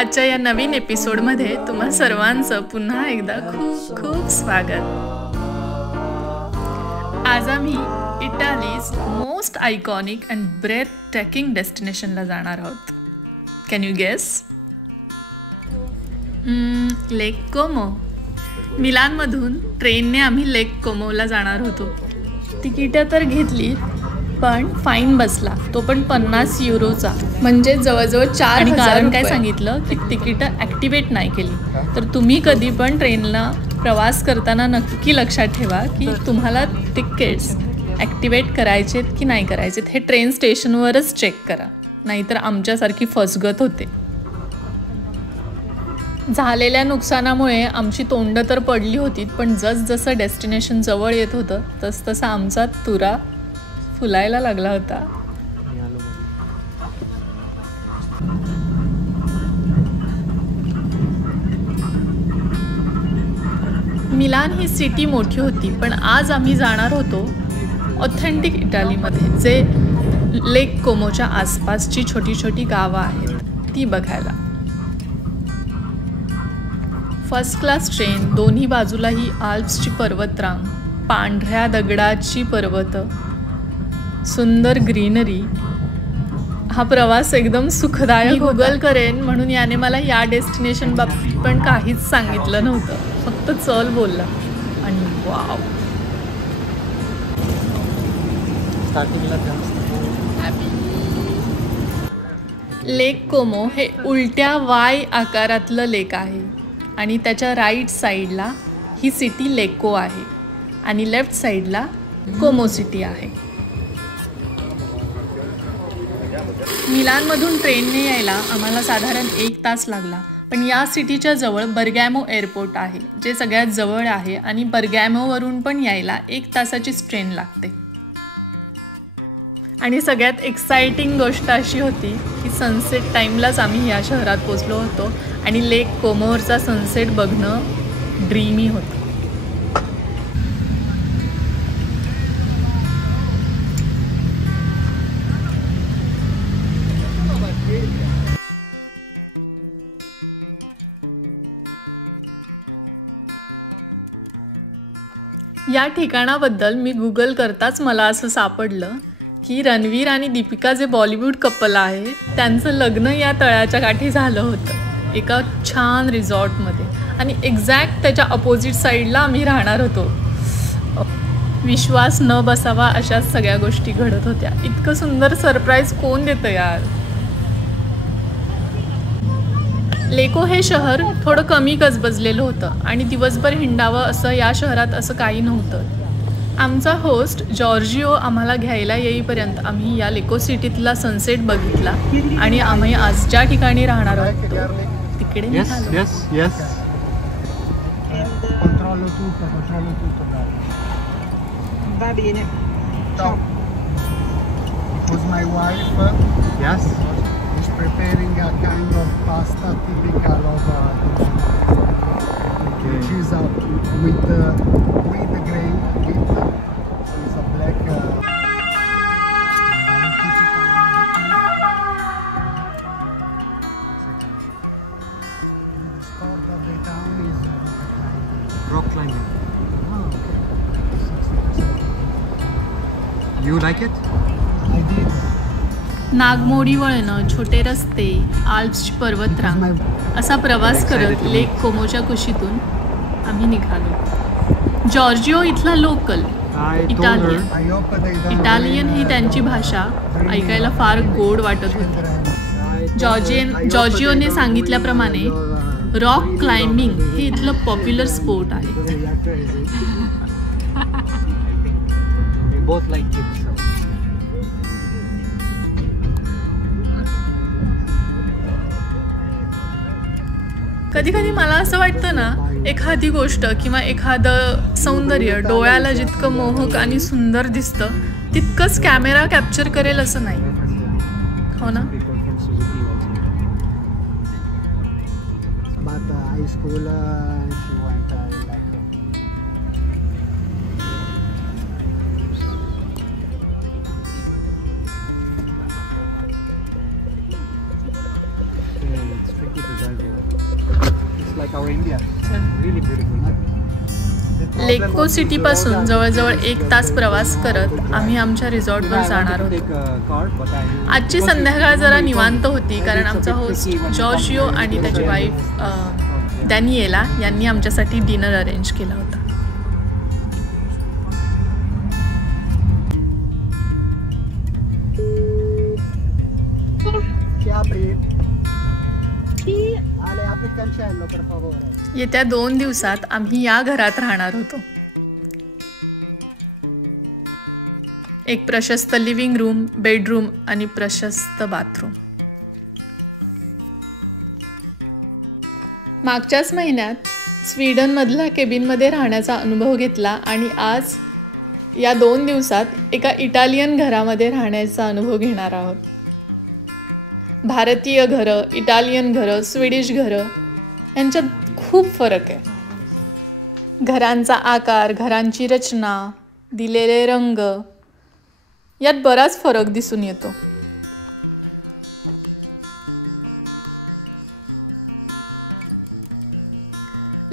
आजच्या या नवीन एपिसोडमध्ये तुम्हा सर्वांचं पुन्हा एकदा खूप खूप स्वागत। आज आम्ही Italy's most iconic and breathtaking डेस्टिनेशनला जाणार आहोत। Can you guess? लेक कोमो। मिलानमधून ट्रेनने आम्ही लेक कोमोला जाणार होतो। तिकीटं तर घेतली पण फाईन बसला, तो पण 50 युरोचा, म्हणजे जवळजवळ 4,000 रुपये। कारण काय सांगितलं की तिकीटं ॲक्टिवेट नाही केली। तर तुम्ही कधी पण ट्रेनला प्रवास करताना नक्की लक्षात ठेवा की तुम्हाला तिकीट्स ॲक्टिवेट करायचेत की नाही करायचेत हे ट्रेन स्टेशनवरच चेक करा, नाहीतर आमच्यासारखी फसगत होते। झालेल्या नुकसानामुळे आमची तोंडं तर पडली होती, पण जसजसं डेस्टिनेशन जवळ येत होतं तसतसा आमचा तुरा फुलायला लागला होता। मिलान ही सिटी मोठी होती, पण आज आम्ही जाणार होतो ऑथेंटिक इटालीमध्ये, जे लेक कोमोच्या आसपासची छोटी छोटी गावं आहेत ती बघायला। फर्स्ट क्लास ट्रेन, दोन्ही बाजूलाही आल्प्सची पर्वतरांग, पांढऱ्या दगडाची पर्वत, सुंदर ग्रीनरी। हा प्रवास एकदम सुखदायक। गुगल करेन म्हणून याने मला या डेस्टिनेशन बाबतीत पण काहीच सांगितलं नव्हतं, फक्त चल बोलला आणि वाव। लेक कोमो हे उलट्या वाय आकारातलं लेक आहे आणि त्याच्या राईट साईडला ही सिटी लेको आहे आणि लेफ्ट साईडला कोमो सिटी आहे। मिलानमधून ट्रेनने यायला आम्हाला साधारण 1 तास लागला, पण या सिटीच्या जवळ बर्गॅमो एअरपोर्ट आहे, जे सगळ्यात जवळ आहे आणि बर्गॅमोवरून पण यायला 1 तासाचीच ट्रेन लागते। आणि सगळ्यात एक्साइटिंग गोष्ट अशी होती की सनसेट टाईमलाच आम्ही या शहरात पोचलो होतो आणि लेक कोमोवरचा सनसेट बघणं ड्रीमी होतं। या ठिकाणाबद्दल मी गुगल करताच मला असं सापडलं की रणवीर आणि दीपिका जे बॉलिवूड कपल आहे त्यांचं लग्न या तळ्याच्या काठी झालं होतं, एका छान रिसॉर्टमध्ये, आणि एक्झॅक्ट त्याच्या अपोजिट साईडला आम्ही राहणार होतो। विश्वास न बसावा अशाच सगळ्या गोष्टी घडत होत्या। इतकं सुंदर सरप्राईज कोण देतं यार। लेको हे शहर थोडं कमी गजबजलेलं होतं आणि दिवसभर हिंडावं असं या शहरात असं काही नव्हतं। आमचा होस्ट जॉर्जिओ आम्हाला घ्यायला येईपर्यंत आम्ही या लेको सिटीतला सनसेट बघितला आणि आम्ही आज ज्या ठिकाणी राहणार आहोत तिकडे निघालो। Va bene. Ciao. Was my wife was preparing a kind of pasta typical of she's with the grain with it's a black spot of the town is rock climbing. You like it? I did. नागमोडी वळणं, छोटे रस्ते, आल्प्सची पर्वतरांग असा प्रवास करत लेक कोमोच्या कुशीतून आम्ही निघालो। जॉर्जिओ इथला local Italian ही त्यांची भाषा ऐकायला फार गोड वाटत होती। जॉर्जिओने सांगितल्याप्रमाणे रॉक क्लाइम्बिंग हे इथलं पॉप्युलर स्पोर्ट आहे। कधी कधी मला असं वाटतं ना, एखादी गोष्ट किंवा एखादं सौंदर्य डोळ्याला जितकं मोहक आणि सुंदर दिसतं तितकंच कॅमेरा कॅप्चर करेल असं नाही, हो ना? our India. Really beautiful. Lecco city पासून जवळजवळ 1 तास प्रवास करत आम्ही आमच्या रिसॉर्टवर जाणार होतो. आजची संध्याकाळ जरा निवांत होती कारण आमचा होस्ट जॉर्जिओ आणि त्याची वाईफ डॅनिएला यांनी आमच्यासाठी डिनर अरेंज केला होता. येत्या 2 दिवसात आम्ही या घरात राहणार होतो. एक प्रशस्त लिव्हिंग रूम, बेडरूम आणि प्रशस्त बाथरूम. मागच्याच महिन्यात स्वीडन मधल्या केबिनमध्ये राहण्याचा अनुभव घेतला आणि आज या 2 दिवसात एका इटालियन घरामध्ये राहण्याचा अनुभव घेणार आहोत. भारतीय घरं, इटालियन घरं, स्वीडिश घरं यांच्यात खूप फरक आहे. घरांचा आकार, घरांची रचना, दिलेले रंग यात बराच फरक दिसून येतो.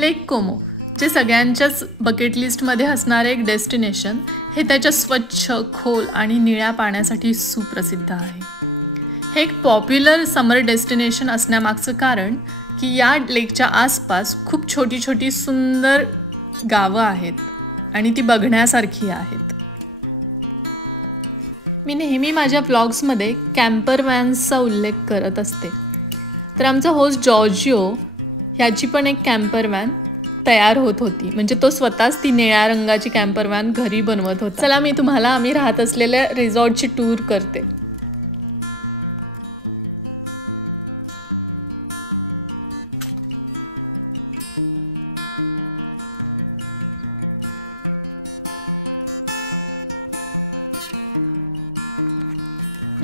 लेक कोमो जे सगळ्यांच्याच बकेट लिस्टमध्ये असणारे एक डेस्टिनेशन हे त्याच्या स्वच्छ, खोल आणि निळ्या पाण्यासाठी सुप्रसिद्ध आहे. हे एक पॉप्युलर समर डेस्टिनेशन असण्यामागचं कारण की या लेकच्या आसपास खूप छोटी छोटी सुंदर गावं आहेत आणि ती बघण्यासारखी आहेत. मी नेहमी माझ्या व्लॉग्समध्ये कॅम्पर व्हॅन्सचा उल्लेख करत असते. तर आमचा होस्ट जॉर्जिओ ह्याची पण एक कॅम्पर व्हॅन तयार होत होती. म्हणजे तो स्वतःच ती निळ्या रंगाची कॅम्पर व्हॅन घरी बनवत होता. चला मी तुम्हाला आम्ही राहत असलेल्या रिसॉर्टची टूर करते.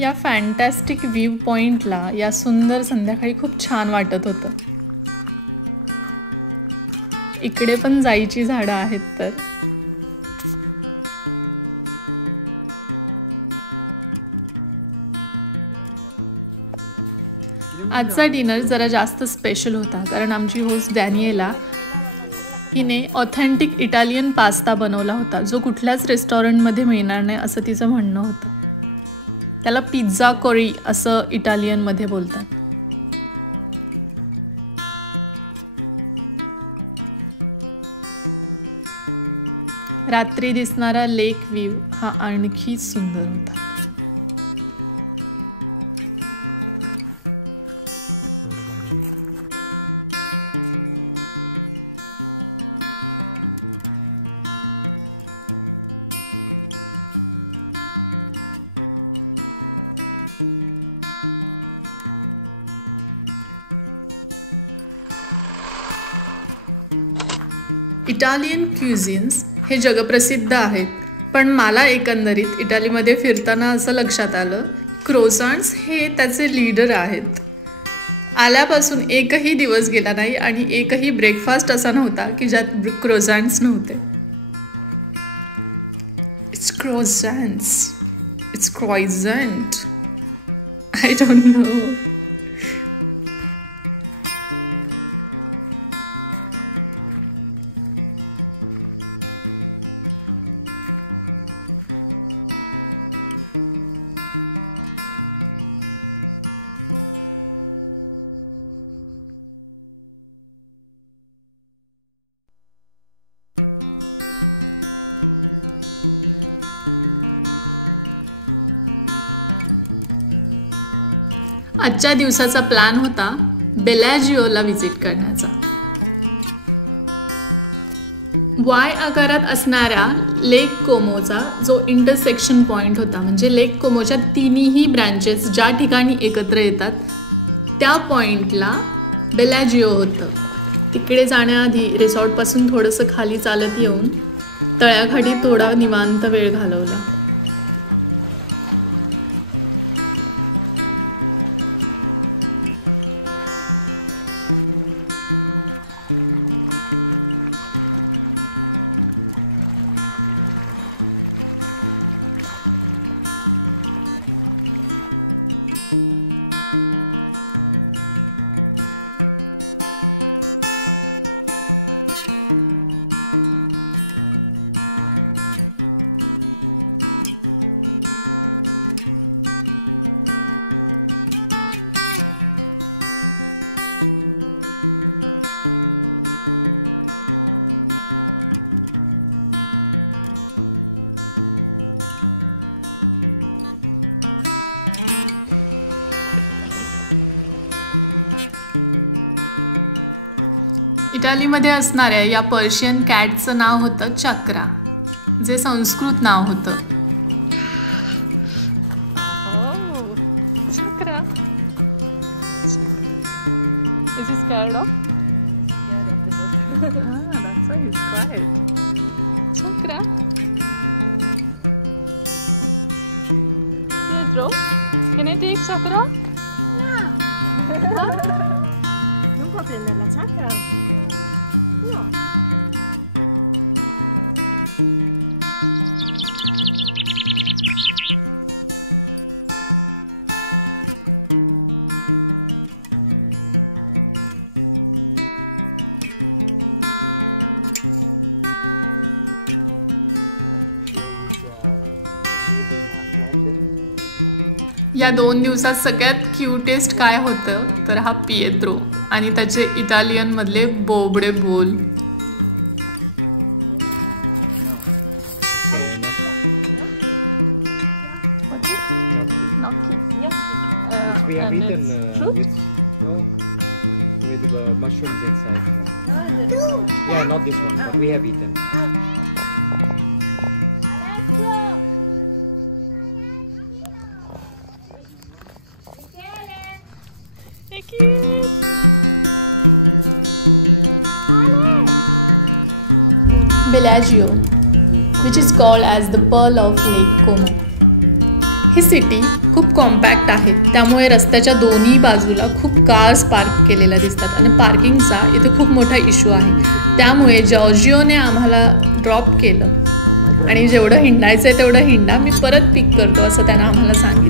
या फॅन्टॅस्टिक व्ह्यू पॉइंटला या सुंदर संध्याकाळी खूप छान वाटत होतं. इकडे पण जाईची झाडं आहेत. तर आजचा डिनर जरा जास्त स्पेशल होता कारण आमची होस्ट डॅनिएला हिने ऑथेंटिक इटालियन पास्ता बनवला होता जो कुठल्याच रेस्टॉरंटमध्ये मिळणार नाही असं तिचं म्हणणं होतं. त्याला पिझ्झा कोरी असं इटालियनमध्ये बोलतात. रात्री दिसणारा लेक व्ह्यू हा आणखी सुंदर होता. इटालियन क्युझिन्स हे जगप्रसिद्ध आहेत, पण मला एकंदरीत इटालीमध्ये फिरताना असं लक्षात आलं क्रोसांट्स हे त्याचे लीडर आहेत. आल्यापासून एकही दिवस गेला नाही आणि एकही ब्रेकफास्ट असा नव्हता की ज्यात क्रोसांट्स नव्हते. It's croissants, it's croissant, I don't know. आजच्या दिवसाचा प्लॅन होता बेलाजिओला व्हिजिट करण्याचा. वाय आकारात असणाऱ्या लेक कोमोचा जो इंटरसेक्शन पॉइंट होता, म्हणजे लेक कोमोच्या तिन्ही ब्रँचेस ज्या ठिकाणी एकत्र येतात त्या पॉइंटला बेलाजिओ होतं. तिकडे जाण्याआधी रिसॉर्टपासून थोडंसं खाली चालत येऊन तळ्याखाली थोडा निवांत वेळ घालवला. मध्ये असणाऱ्या या पर्शियन कॅटचं नाव होतं चक्रा, जे संस्कृत नाव होतं. या 2 दिवसात सगळ्यात क्यूटेस्ट काय होतं तर हा पिएत्रो आणि त्याचे इटालियन मधले बोबडे बोल. Bellagio, which is called as the Pearl of Lake Como. He city खूप कॉम्पॅक्ट आहे, त्यामुळे रस्त्याच्या दोन्ही बाजूला खूप कार्स पार्क केलेल्या दिसतात आणि पार्किंगचा इथे खूप मोठा इश्यू आहे. त्यामुळे जॉर्जिओने आम्हाला ड्रॉप केलं आणि जेवढं हिंडायचं आहे तेवढं हिंडा, मी परत पिक करतो असं त्यानं आम्हाला सांगितलं.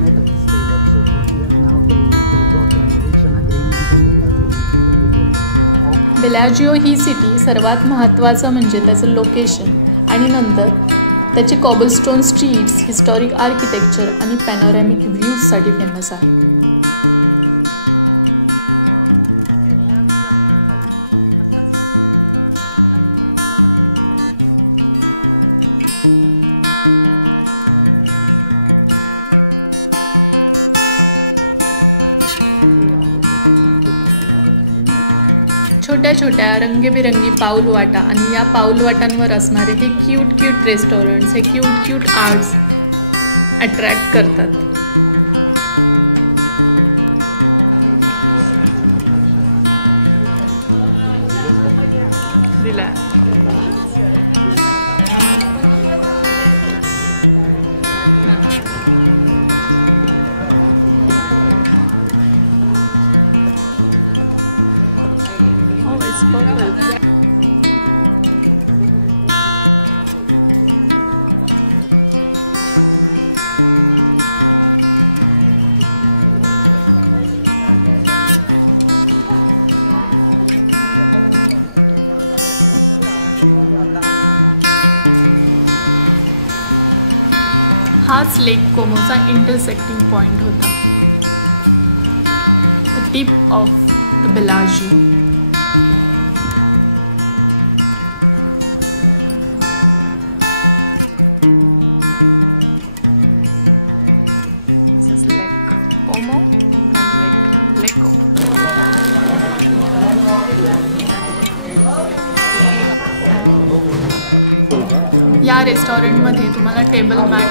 बेलाजिओ ही सिटी सर्वात महत्त्वाचं म्हणजे त्याचं लोकेशन आणि नंतर त्याचे कॉबलस्टोन स्ट्रीट्स, हिस्टॉरिक आर्किटेक्चर आणि पॅनोरॅमिक व्ह्यूजसाठी फेमस आहे. छोट्या रंगीबेरंगी पाऊलवाटा आणि या पाऊलवाटांवर असणारे हे क्यूट रेस्टॉरंट्स, हे क्यूट आर्ट्स अट्रॅक्ट करतात. लेक कोमोचा इंटरसेक्टिंग पॉइंट होता, टिप ऑफ द बेलाजिओ. या रेस्टॉरंटमध्ये तुम्हाला टेबल मॅट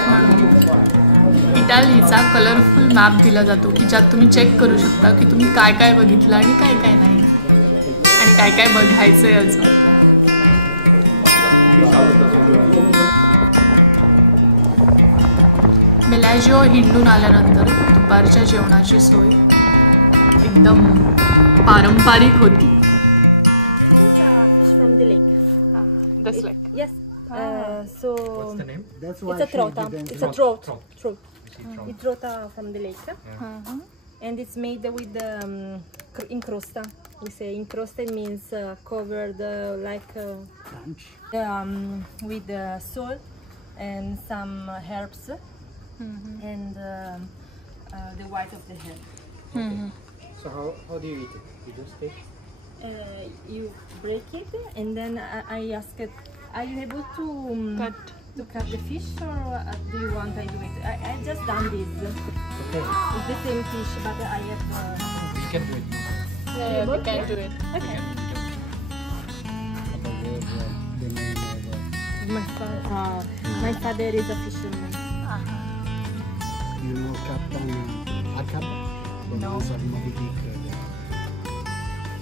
इटालीचा कलरफुल मॅप दिला जातो, ज्यात तुम्ही चेक करू शकता की तुम्ही काय काय बघितलं आणि काय नाही आणि काय बघायचंय अजून. बेलाजिओ हिंडून आल्यानंतर दुपारच्या जेवणाची सोय एकदम पारंपरिक होती. It's a trota. It's a throat. It's trota from the lake. And it's made with incrosta. We say incrosta means covered like with salt and some herbs and the white of the head. So how do you eat it? You just take? You break it and then I ask it, are you able to cut the fish or do you want I do it? I just done this. Okay. It's the same fish but I have We can do it. We can do it. Okay. We can. the name of. My father is a fisherman. You know Captain Ahab, the ones of Moby Dick,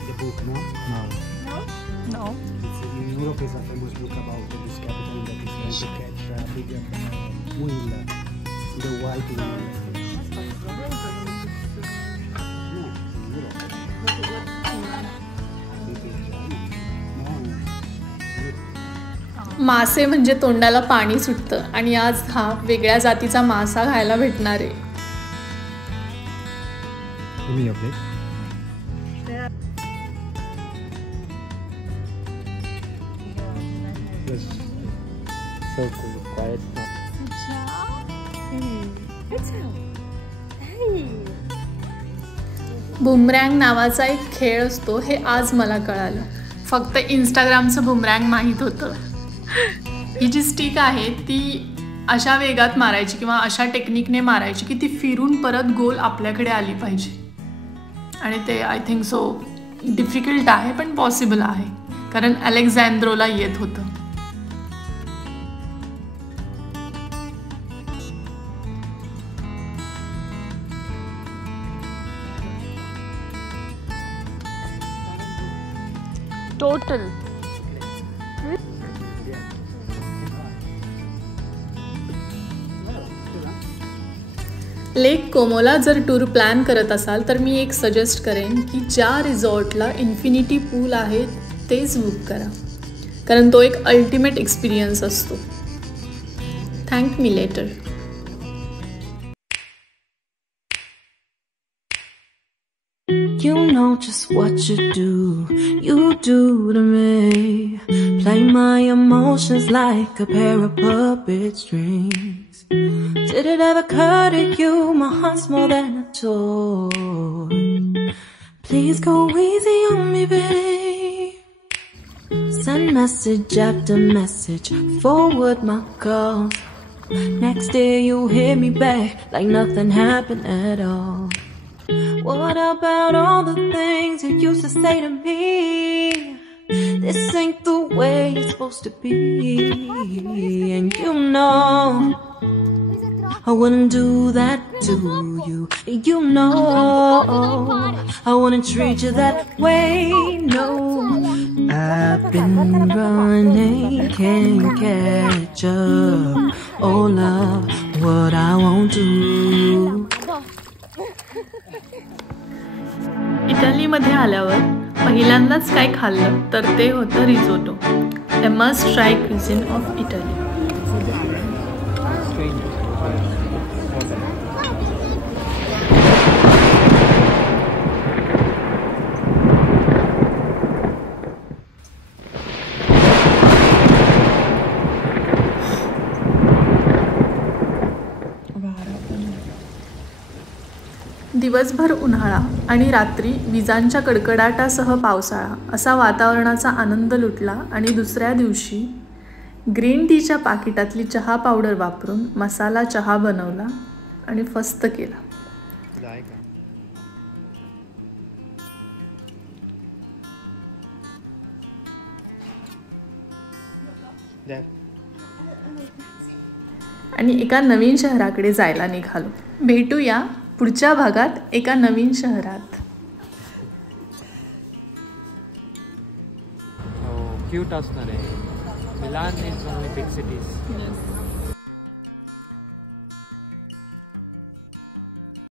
the book, no? No. No. In Europe is a famous book about this captain that is trying to catch a big whale, the white whale. No, in Europe. I think it's German. No. मासे म्हणजे तोंडाला पाणी सुटतं आणि आज हा वेगळ्या जातीचा मासा खायला भेटणार आहे. Give me your plate. Yes. So cool, quiet now. बुमरँग नावाचा एक खेळ असतो हे आज मला कळालं. फक्त इंस्टाग्रामचं बुमरँग माहीत होतं. ही जी स्टिक आहे ती अशा वेगात मारायची किंवा अशा टेक्निकने मारायची की ती फिरून परत गोल आपल्याकडे आली पाहिजे. आणि ते आय थिंक सो डिफिकल्ट आहे पण पॉसिबल आहे कारण अलेक्झांद्रोला येत होतं. टोटल लेक कोमोला जर टूर प्लॅन करत असाल तर मी एक सजेस्ट करेन की ज्या रिसॉर्टला इन्फिनिटी पूल आहे तेच बुक करा कारण तो एक अल्टिमेट एक्सपिरियन्स असतो. Thank me later. You know just what you do to me. Play my emotions like a pair of puppet strings. Did it ever occur to you my heart's more than a toy? Please go easy on me, babe. Send message after message, forward my calls. Next day you hit me back like nothing happened at all. What about all the things you used to say to me? This ain't the way it's supposed to be. And you know I wouldn't do that to you. You know I wouldn't treat you that way. No, I've been running, can't catch up. Oh love, what I won't do. इटलीमध्ये आल्यावर पहिल्यांदाच काय खाल्लं तर ते होतं risotto. The must try cuisine of Italy. दिवसभर उन्हाळा आणि रात्री विजांच्या कडकडाटासह पावसाळा असा वातावरणाचा आनंद लुटला आणि दुसऱ्या दिवशी ग्रीन टीच्या पाकिटातली चहा पावडर वापरून मसाला चहा बनवला आणि फस्त केला. आणि एका नवीन शहराकडे जायला निघालो. भेटूया पुढच्या भागात एका नवीन शहरात. Cute असणार आहे. Milan is only big cities. Yes.